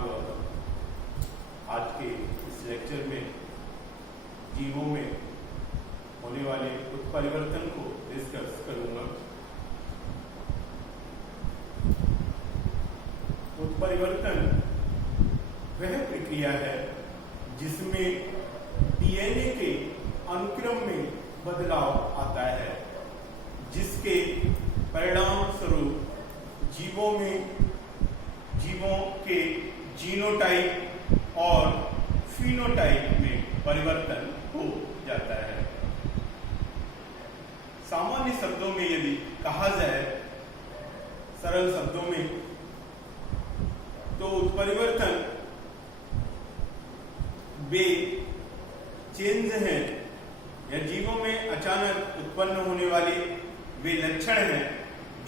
गौतम। आज के इस लेक्चर में जीवों में होने वाले उत्परिवर्तन को डिस्कस करूंगा। उत्परिवर्तन वह प्रक्रिया है जिसमें डीएनए के अनुक्रम में बदलाव आता है, जिसके परिणाम स्वरूप जीवों के जीनोटाइप और फिनोटाइप में परिवर्तन हो जाता है। सामान्य शब्दों में यदि कहा जाए, सरल शब्दों में, तो उत्परिवर्तन वे चेंज हैं या जीवों में अचानक उत्पन्न होने वाले वे लक्षण हैं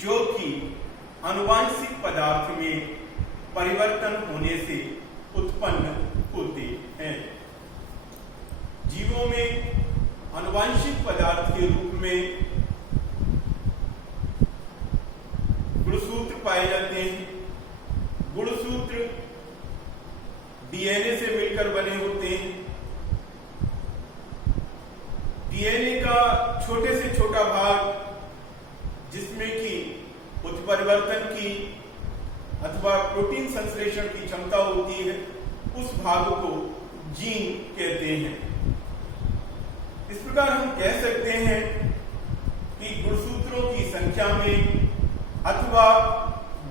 जो कि आनुवांशिक पदार्थ में परिवर्तन होने से उत्पन्न होते हैं। जीवों में आनुवांशिक पदार्थ के रूप में गुणसूत्र पाए जाते हैं। गुणसूत्र डीएनए से मिलकर बने होते हैं। डीएनए का छोटे से छोटा भाग जिसमें कि उत्परिवर्तन की अथवा प्रोटीन संश्लेषण की क्षमता होती है, उस भाग को जीन कहते हैं। इस प्रकार हम कह सकते हैं कि गुणसूत्रों की संख्या में अथवा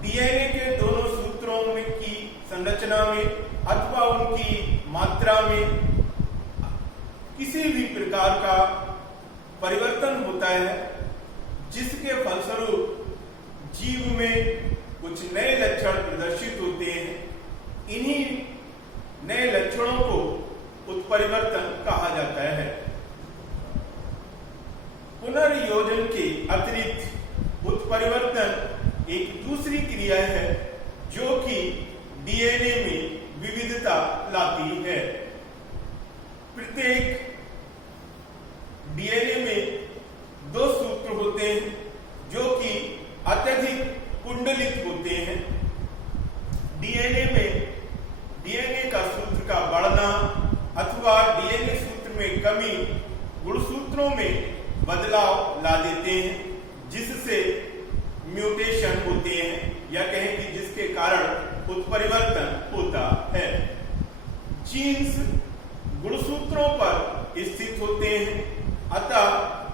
डीएनए के दोनों सूत्रों में की संरचना में अथवा उनकी मात्रा में किसी भी प्रकार का परिवर्तन होता है, जिसके फलस्वरूप जीव में कुछ नए लक्षण प्रदर्शित होते हैं। इन्हीं नए लक्षणों को उत्परिवर्तन कहा जाता है। पुनर्योजन के अतिरिक्त उत्परिवर्तन एक दूसरी क्रिया है जो कि डीएनए में विविधता लाती है। प्रत्येक डीएनए में दो सूत्र होते हैं जो कि अत्यधिक कुंडलित होते हैं। डीएनए का सूत्र का बढ़ना अथवा डीएनए सूत्र में कमी गुणसूत्रों में बदलाव ला देते हैं, जिससे म्यूटेशन होते हैं या कहें कि जिसके कारण उत्परिवर्तन होता है। जीन्स गुणसूत्रों पर स्थित होते हैं, अतः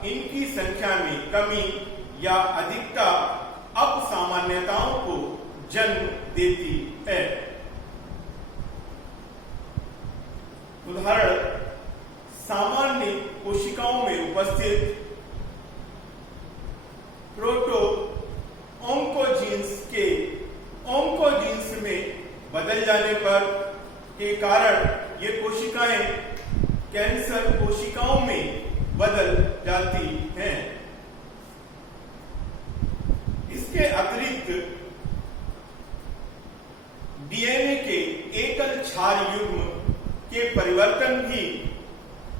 इनकी संख्या में कमी या अधिकता अपसामान्यताओं को जन्म देती है। उदाहरण, सामान्य कोशिकाओं में उपस्थित प्रोटो ओंकोजीन्स के ओंकोजीन्स में बदल जाने पर के कारण ये कोशिकाएं कैंसर कोशिकाओं में बदल जाती हैं। इसके अतिरिक्त डीएनए के एकल क्षार युग्म के परिवर्तन भी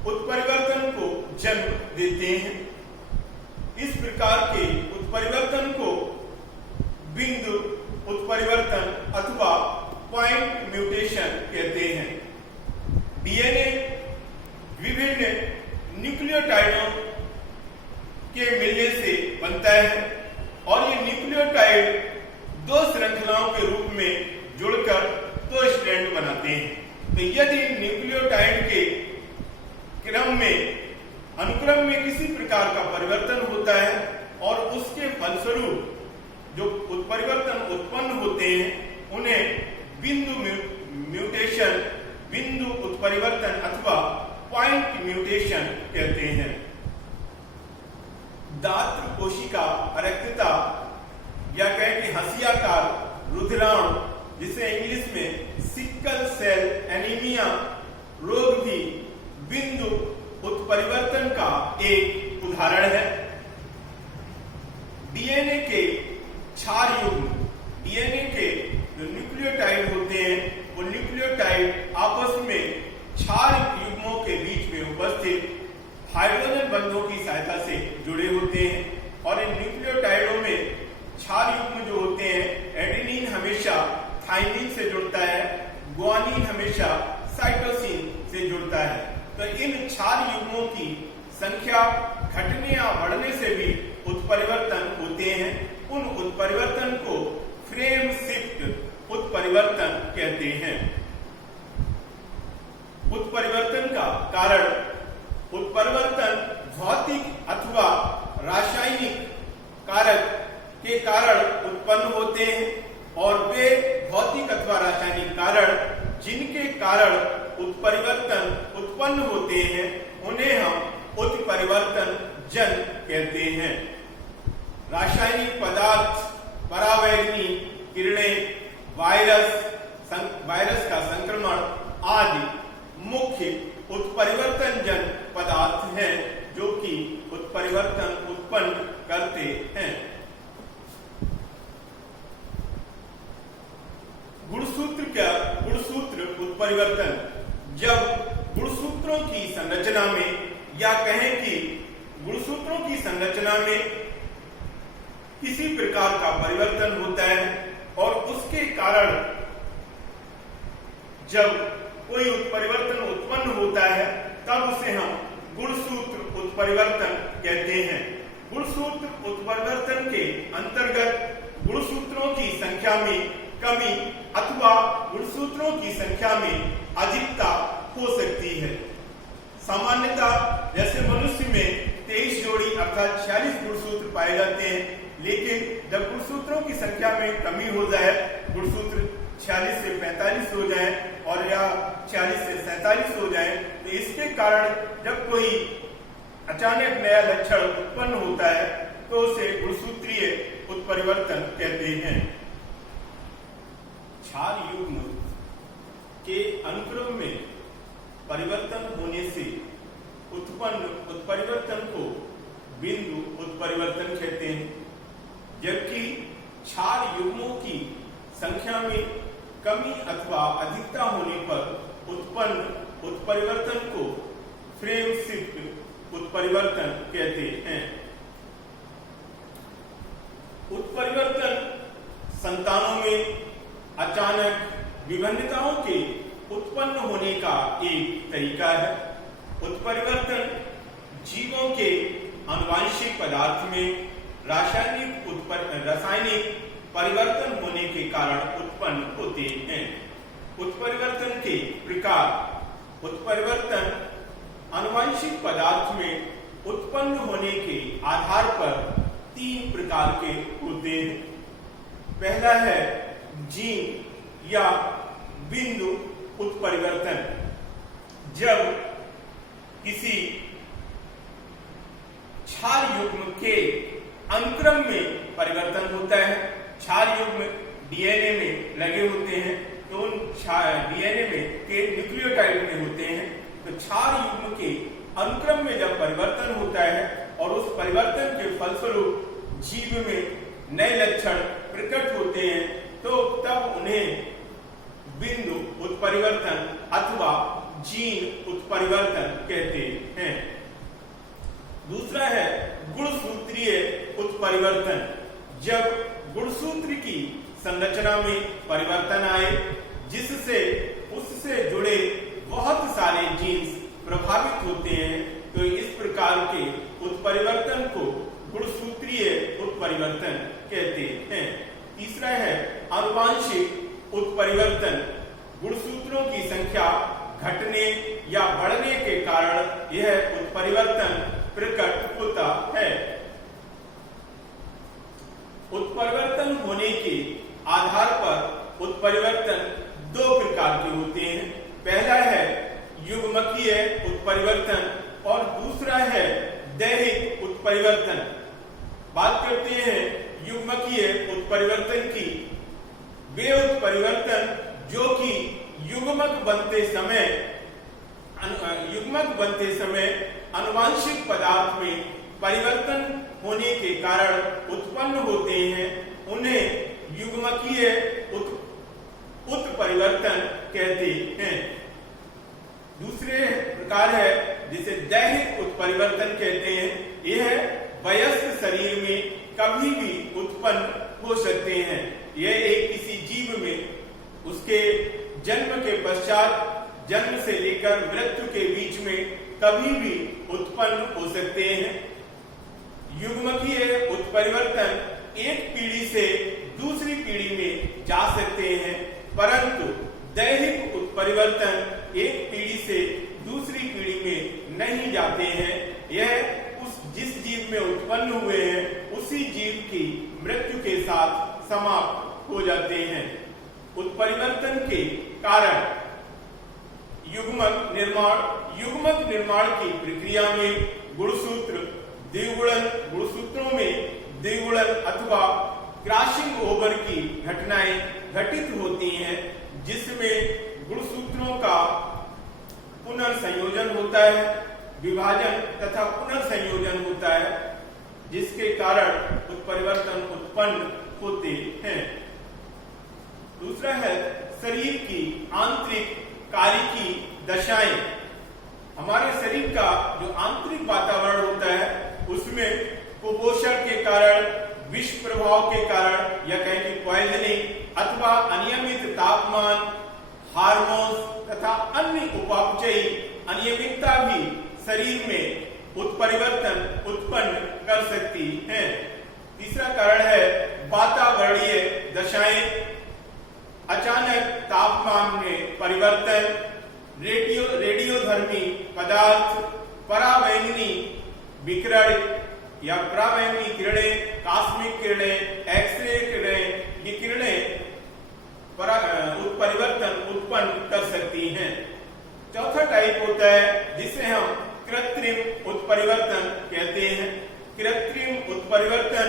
उत्परिवर्तन को जन्म देते हैं। इस प्रकार के उत्परिवर्तन को बिंदु उत्परिवर्तन अथवा पॉइंट म्यूटेशन कहते हैं। डीएनए विभिन्न न्यूक्लियोटाइडों के मिलने से बनता है और ये न्यूक्लियोटाइड दो श्रृंखलाओं के रूप में जुड़कर दो स्ट्रैंड बनाते हैं। तो यदि न्यूक्लियोटाइड के अनुक्रम में किसी प्रकार का परिवर्तन होता है और उसके फलस्वरूप जो उत्परिवर्तन उत्पन्न होते हैं, उन्हें बिंदु म्यूटेशन, बिंदु उत्परिवर्तन अथवा पॉइंट म्यूटेशन कहते हैं। दात्र कोशिका अरक्तता या कहें कि हंसियाकार रुधिराणु, जिसे इंग्लिश में सिकल सेल एनीमिया रोग भी बिंदु उत्परिवर्तन का एक उदाहरण है। डीएनए के क्षार युग्म, डीएनए के जो न्यूक्लियोटाइड होते हैं, वो न्यूक्लियोटाइड आपस में क्षार युग्मों के बीच में उपस्थित हाइड्रोजन बंधों की सहायता से जुड़े होते हैं और इन न्यूक्लियोटाइडों में क्षार युग्म जो होते हैं, एडेनिन हमेशा थाइमिन से जुड़ता है गुआनिन हमेशा साइटोसिन से जुड़ता है। तो इन क्षार युग्मों की संख्या घटने या बढ़ने से भी उत्परिवर्तन होते हैं। उन उत्परिवर्तन को फ्रेम शिफ्ट उत्परिवर्तन कहते हैं। उत्परिवर्तन का कारण उत्परिवर्तन भौतिक अथवा रासायनिक कारक के कारण उत्पन्न होते हैं और वे भौतिक अथवा रासायनिक कारण जिनके कारण उत्परिवर्तन उत्पन्न होते हैं उन्हें हम उत्परिवर्तन जन कहते हैं। रासायनिक पदार्थ, परावैंगनी किरणें, वायरस का संक्रमण आदि मुख्य उत्परिवर्तन जन पदार्थ हैं जो कि उत्परिवर्तन उत्पन्न करते हैं। गुणसूत्र उत्परिवर्तन, जब गुणसूत्रों की संरचना में या कहें कि गुणसूत्रों की संरचना में किसी प्रकार का परिवर्तन होता है और उसके कारण जब कोई उत्परिवर्तन उत्पन्न होता है तब उसे हम गुणसूत्र उत्परिवर्तन कहते हैं। गुणसूत्र उत्परिवर्तन के अंतर्गत गुणसूत्रों की संख्या में कमी अथवा गुणसूत्रों की संख्या में अधिकता हो सकती है। सामान्यतः जैसे मनुष्य में 23 जोड़ी अर्थात 46 गुणसूत्र पाए जाते हैं, लेकिन जब गुणसूत्रों की संख्या में कमी हो जाए, गुणसूत्र 46 से 45 हो जाए और या 46 से 47 हो जाए, तो इसके कारण जब कोई अचानक नया लक्षण उत्पन्न होता है तो उसे गुणसूत्रीय उत्परिवर्तन कहते हैं। क्षार युग्म के अनुक्रम में परिवर्तन होने से उत्पन्न उत्परिवर्तन को बिंदु उत्परिवर्तन कहते हैं, जबकि क्षार युग्मों की संख्या में कमी अथवा अधिकता होने पर उत्पन्न उत्परिवर्तन को फ्रेम शिफ्ट उत्परिवर्तन कहते हैं। उत्परिवर्तन संतानों में अचानक विभिन्नताओं के उत्पन्न होने का एक तरीका है। उत्परिवर्तन जीवों के आनुवंशिक पदार्थ में रासायनिक परिवर्तन होने के कारण उत्पन्न होते हैं। उत्परिवर्तन के प्रकार, उत्परिवर्तन आनुवंशिक पदार्थ में उत्पन्न होने के आधार पर 3 प्रकार के होते हैं। पहला है जीन या बिंदु उत्परिवर्तन, जब किसी क्षार युग्म के अनुक्रम में परिवर्तन होता है। क्षार युग्म डीएनए में लगे होते हैं, तो उन डीएनए में के न्यूक्लियोटाइड में होते हैं। तो क्षार युग्म के अनुक्रम में जब परिवर्तन होता है और उस परिवर्तन के फलस्वरूप जीव में नए लक्षण प्रकट होते हैं, तो तब उन्हें बिंदु उत्परिवर्तन अथवा जीन उत्परिवर्तन कहते हैं। दूसरा है गुणसूत्रीय उत्परिवर्तन, जब गुणसूत्र की संरचना में परिवर्तन आए जिससे उससे जुड़े बहुत सारे जीन्स प्रभावित होते हैं, तो इस प्रकार के उत्परिवर्तन को गुणसूत्रीय उत्परिवर्तन कहते हैं। तीसरा है आनुवंशिक उत्परिवर्तन, गुणसूत्रों की संख्या घटने या बढ़ने के कारण यह उत्परिवर्तन प्रकट होता है। उत्परिवर्तन होने के आधार पर उत्परिवर्तन 2 प्रकार के होते हैं। पहला है युग्मकीय उत्परिवर्तन और दूसरा है दैहिक उत्परिवर्तन। बात करते हैं युग्मकीय उत्परिवर्तन की। वे उत्परिवर्तन जो कि युग्मक बनते समय आनुवंशिक पदार्थ में परिवर्तन होने के कारण उत्पन्न होते हैं, उन्हें युग्मकीय उत्परिवर्तन कहते हैं। दूसरे प्रकार है जिसे दैहिक उत्परिवर्तन कहते हैं। यह वयस्क शरीर में कभी भी उत्पन्न हो सकते हैं। यह एक किसी जीव में उसके जन्म के पश्चात, जन्म से लेकर मृत्यु के बीच में कभी भी उत्पन्न हो सकते हैं। युग्मकीय उत्परिवर्तन एक पीढ़ी से दूसरी पीढ़ी में जा सकते हैं, परंतु दैहिक उत्परिवर्तन एक पीढ़ी से दूसरी पीढ़ी में नहीं जाते हैं। यह जिस जीव में उत्पन्न हुए हैं उसी जीव की मृत्यु के साथ समाप्त हो जाते हैं। उत्परिवर्तन के कारण युग्मक निर्माण की प्रक्रिया में गुणसूत्र द्विगुणन, गुणसूत्रों में द्विगुणन अथवा क्रॉसिंग ओवर की घटनाएं घटित होती हैं, जिसमें गुणसूत्रों का पुनर्संयोजन होता है, विभाजन तथा पुनर्संयोजन होता है, जिसके कारण उत्परिवर्तन उत्पन्न होते हैं। दूसरा है शरीर की आंतरिक कार्य की दशाएं। हमारे शरीर का जो आंतरिक वातावरण होता है उसमें कुपोषण के कारण, विष प्रभाव के कारण या कहें कि पॉइजनिंग अथवा अनियमित तापमान, हार्मोन्स तथा अन्य उपापचयी अनियमितता भी शरीर में उत्परिवर्तन उत्पन्न कर सकती हैं। तीसरा कारण है वातावरणीय दशाएं, अचानक तापमान में परिवर्तन, रेडियोधर्मी पदार्थ, पराबैंगनी विकिरण या पराबैंगनी किरणें, कॉस्मिक किरणें, एक्सरे किरणें, ये किरणें उत्परिवर्तन उत्पन्न कर सकती हैं। चौथा टाइप होता है जिसे हम कृत्रिम उत्परिवर्तन कहते हैं। कृत्रिम उत्परिवर्तन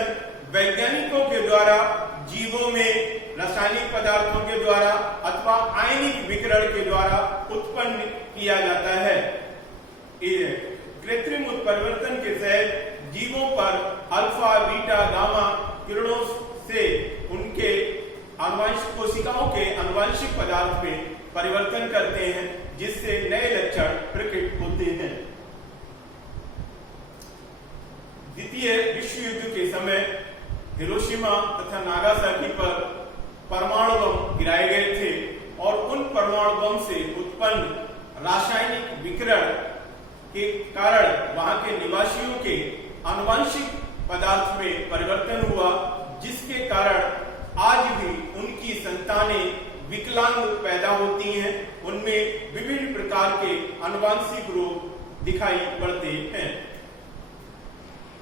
वैज्ञानिकों के द्वारा जीवों में रासायनिक पदार्थों के द्वारा अथवा आयनिक विकिरण के द्वारा उत्पन्न किया जाता है। कृत्रिम उत्परिवर्तन के तहत जीवों पर अल्फा, बीटा, गामा किरणों से उनके आनुवंशिक कोशिकाओं के आनुवंशिक पदार्थ में परिवर्तन करते हैं, जिससे नए लक्षण प्रकट होते हैं। द्वितीय विश्व युद्ध के समय हिरोशिमा तथा नागासाकी पर परमाणु बम गिराए गए थे और उन परमाणु बम से उत्पन्न रासायनिक विकिरण के कारण वहां के निवासियों के आनुवंशिक पदार्थ में परिवर्तन हुआ, जिसके कारण आज भी उनकी संतानें विकलांग पैदा होती हैं। उनमें विभिन्न प्रकार के आनुवंशिक रोग दिखाई पड़ते हैं।